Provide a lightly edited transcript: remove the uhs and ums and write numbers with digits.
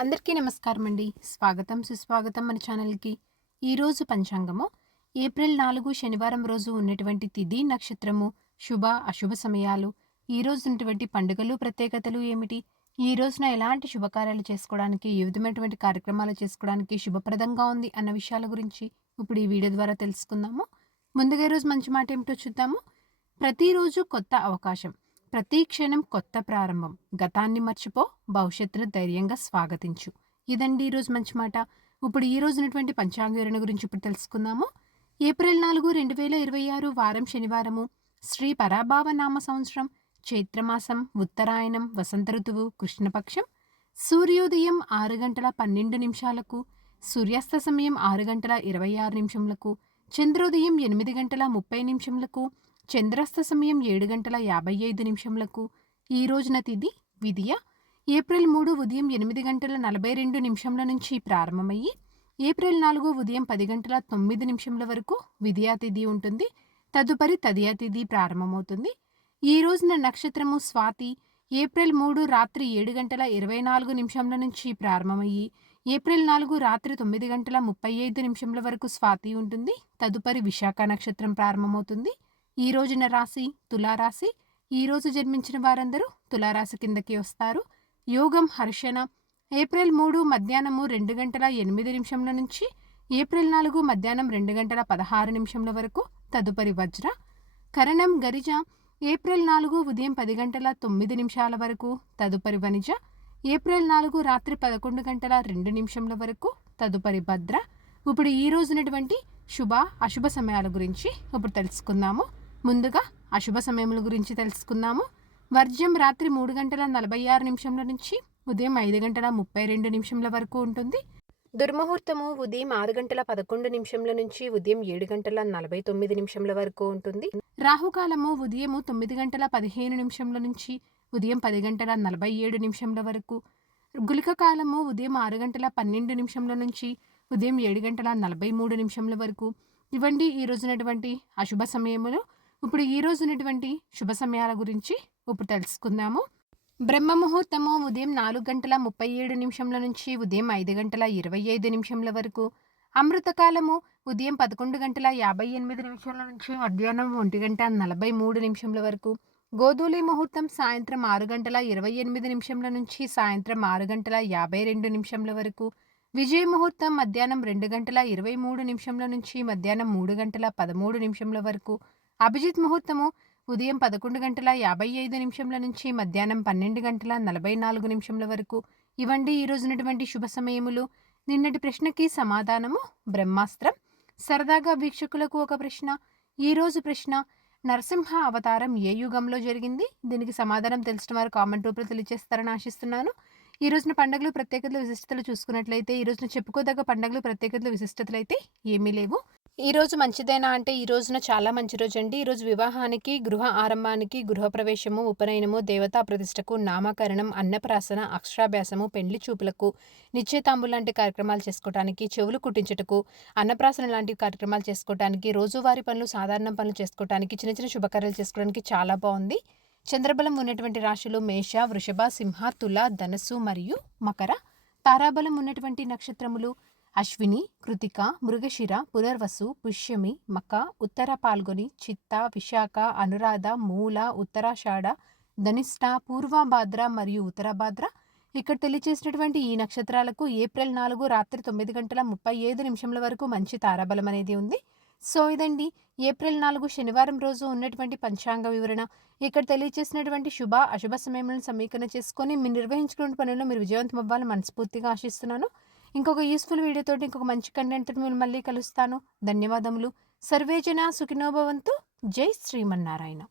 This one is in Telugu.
అందరికీ నమస్కారం అండి. స్వాగతం సుస్వాగతం మన ఛానల్‌కి. ఈరోజు పంచాంగము ఏప్రిల్ 4 శనివారం రోజు ఉన్నటువంటి తిథి, నక్షత్రము, శుభ, అశుభ సమయాలు, ఈ రోజు ఉన్నటువంటి పండుగలు, ప్రత్యేకతలు ఏమిటి? ఈ రోజున ఎలాంటి శుభకార్యాలు చేసుకోవడానికి, ఏ విధమైనటువంటి కార్యక్రమాలు చేసుకోవడానికి శుభప్రదంగా ఉంది అన్న విషయాల గురించి ఇప్పుడు ఈ వీడియో ద్వారా తెలుసుకుందాము. ముందుగా ఈరోజు మంచి మాట ఏమిటో చూద్దాము. ప్రతిరోజు కొత్త అవకాశం. ప్రతి క్షణం కొత్త ప్రారంభం. గతాన్ని మర్చిపో, భవిష్యత్తును ధైర్యంగా స్వాగతించు. ఇదండి ఈరోజు మంచి మాట. ఇప్పుడు ఈ రోజునటువంటి పంచాంగ వివరణ గురించి ఇప్పుడు తెలుసుకుందాము. ఏప్రిల్ 4, 2026 వారం శనివారము. శ్రీ పరాభావ నామ సంవత్సరం, చైత్రమాసం, ఉత్తరాయణం, వసంత ఋతువు, కృష్ణపక్షం. సూర్యోదయం 6 గంటల 12 నిమిషాలకు, సూర్యాస్త సమయం 6 గంటల 26 నిమిషములకు, చంద్రోదయం 8 గంటల 30 నిమిషములకు, చంద్రాస్త సమయం 7 గంటల 55 నిమిషములకు. ఈ రోజున తిథి విదియ. ఏప్రిల్ 3 ఉదయం 8 గంటల 42 నిమిషముల నుంచి ప్రారంభమయ్యి ఏప్రిల్ 4 ఉదయం 10 గంటల 9 నిమిషముల వరకు విదియా తిథి ఉంటుంది. తదుపరి తదియా తిథి ప్రారంభమవుతుంది. ఈ రోజున నక్షత్రము స్వాతి. ఏప్రిల్ 3 రాత్రి 7 గంటల 24 నిమిషముల నుంచి ప్రారంభమయ్యి ఏప్రిల్ 4 రాత్రి 9 గంటల 35 నిమిషముల వరకు స్వాతి ఉంటుంది. తదుపరి విశాఖ నక్షత్రం ప్రారంభమవుతుంది. ఈ రోజున రాశి తులారాశి. ఈ రోజు జన్మించిన వారందరూ తులారాశి కిందకి వస్తారు. యోగం హర్షణ. ఏప్రిల్ 3 మధ్యాహ్నము 2 గంటల 8 నిమిషముల నుంచి ఏప్రిల్ 4 మధ్యాహ్నం 2 గంటల 16 నిమిషముల వరకు. తదుపరి వజ్ర. కరణం గరిజ. ఏప్రిల్ 4 ఉదయం 10 గంటల 9 నిమిషాల వరకు. తదుపరి వనిజ. ఏప్రిల్ 4 రాత్రి 11 గంటల 2 నిమిషముల వరకు. తదుపరి భద్ర. ఇప్పుడు ఈ రోజునటువంటి శుభ అశుభ సమయాల గురించి ఇప్పుడు తెలుసుకుందాము. ముందుగా అశుభ సమయముల గురించి తెలుసుకుందాము. వర్జ్యం రాత్రి 3 గంటల 46 నిమిషముల నుంచి ఉదయం 5 గంటల 32 నిమిషముల వరకు ఉంటుంది. దుర్ముహూర్తము ఉదయం 6 గంటల 11 నిమిషముల నుంచి ఉదయం 7 గంటల 49 నిమిషముల వరకు ఉంటుంది. రాహుకాలము ఉదయం 9 గంటల 15 నిమిషముల నుంచి ఉదయం 10 గంటల 47 నిమిషముల వరకు. గుళిక కాలము ఉదయం 6 గంటల 12 నిమిషముల నుంచి ఉదయం 7 గంటల 43 నిమిషముల వరకు. ఇవండి ఈ రోజునటువంటి అశుభ సమయములు. ఇప్పుడు ఈ రోజునటువంటి శుభ సమయాల గురించి ఇప్పుడు తెలుసుకుందాము. బ్రహ్మ ముహూర్తము ఉదయం 4 గంటల 37 నిమిషముల నుంచి ఉదయం 5 గంటల 25 నిమిషముల వరకు. అమృతకాలము ఉదయం 11 గంటల 58 నిమిషముల నుంచి మధ్యాహ్నం 1 గంట 43 నిమిషముల వరకు. గోధూలి ముహూర్తం సాయంత్రం 6 గంటల 28 నిమిషముల నుంచి సాయంత్రం 6 గంటల 52 నిమిషముల వరకు. విజయ ముహూర్తం మధ్యాహ్నం 2 గంటల 23 నిమిషముల నుంచి మధ్యాహ్నం 3 గంటల 13 నిమిషముల వరకు. అభిజిత్ ముహూర్తము ఉదయం 11 గంటల 55 నిమిషముల నుంచి మధ్యాహ్నం 12 గంటల 44 నిమిషముల వరకు. ఇవండి ఈ రోజునటువంటి శుభ సమయములు. నిన్నటి ప్రశ్నకి సమాధానము బ్రహ్మాస్త్రం. సరదాగా వీక్షకులకు ఒక ప్రశ్న. ఈరోజు ప్రశ్న: నరసింహ అవతారం ఏ యుగంలో జరిగింది? దీనికి సమాధానం తెలిసిన వారు కామెంట్ రూపంలో తెలియజేస్తారని ఆశిస్తున్నాను. ఈ రోజున పండుగలు, ప్రత్యేకతలు, విశిష్టతలు చూసుకున్నట్లయితే ఈ రోజున చెప్పుకోదగ్గ పండుగలు, ప్రత్యేకతలు, విశిష్టతలు అయితే ఏమీ లేవు. ఈ రోజు మంచిదేనా అంటే ఈ రోజున చాలా మంచి రోజు అండి. ఈరోజు వివాహానికి, గృహ ఆరంభానికి, గృహప్రవేశము, ఉపనయనము, దేవతా ప్రతిష్టకు, నామకరణం, అన్నప్రాసన, అక్షరాభ్యాసము, పెండ్లి చూపులకు, నిశ్చయితాంబులు లాంటి కార్యక్రమాలు చేసుకోవడానికి, చెవులు కుట్టించుటకు, అన్నప్రాసన లాంటి కార్యక్రమాలు చేసుకోవడానికి, రోజువారీ పనులు, సాధారణ పనులు చేసుకోవడానికి, చిన్న చిన్న శుభకార్యాలు చేసుకోవడానికి చాలా బాగుంది. చంద్రబలం ఉన్నటువంటి రాశులు మేష, వృషభ, సింహ, తుల, ధనస్సు మరియు మకర. తారాబలం ఉన్నటువంటి నక్షత్రములు అశ్విని, కృతిక, మృగశిర, పునర్వసు, పుష్యమి, మక, ఉత్తర పాల్గొని, చిత్త, విశాఖ, అనురాధ, మూల, ఉత్తరాషాఢ, ధనిష్ట, పూర్వభాద్ర మరియు ఉత్తరభాద్ర. ఇక్కడ తెలియచేసినటువంటి ఈ నక్షత్రాలకు ఏప్రిల్ 4 రాత్రి 9 గంటల 35 నిమిషముల వరకు మంచి తారాబలం అనేది ఉంది. సో ఇదండి ఏప్రిల్ 4 శనివారం రోజు ఉన్నటువంటి పంచాంగ వివరణ. ఇక్కడ తెలియచేసినటువంటి శుభ అశుభ సమయములను సమీకరణ చేసుకొని మీరు నిర్వహించుకున్న పనుల్లో మీరు విజయవంతం అవ్వాలని మనస్ఫూర్తిగా ఆశిస్తున్నాను. ఇంకొక యూస్ఫుల్ వీడియోతోటి, ఇంకొక మంచి కంటెంట్ తోటి మళ్ళీ కలుస్తాను. ధన్యవాదములు. సర్వేజన సుఖినో భవంతు. జై శ్రీమన్నారాయణ.